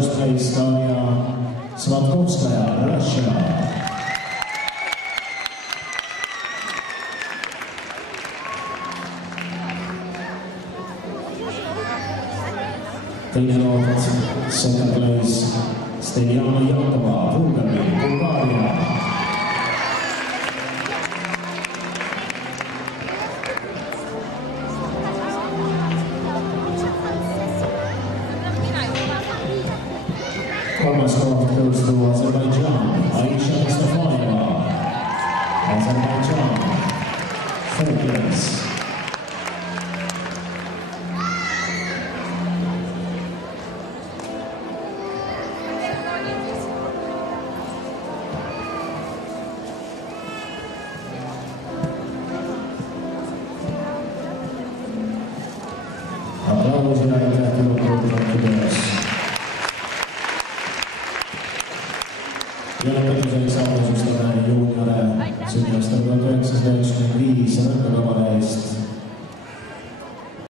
first place, Daria Svatkovskaya, Russia. Teine lood, second place, Steliana Jakova, Bulgaria. Kolmas koht goes to Azerbaijan, Aisha Mustafaeva, Azerbaijan, third place. Aplausos ja aitäh kilokootides. Ja lõpetuseks avaldustame juuniore sünniaastal 1995 Rõkkega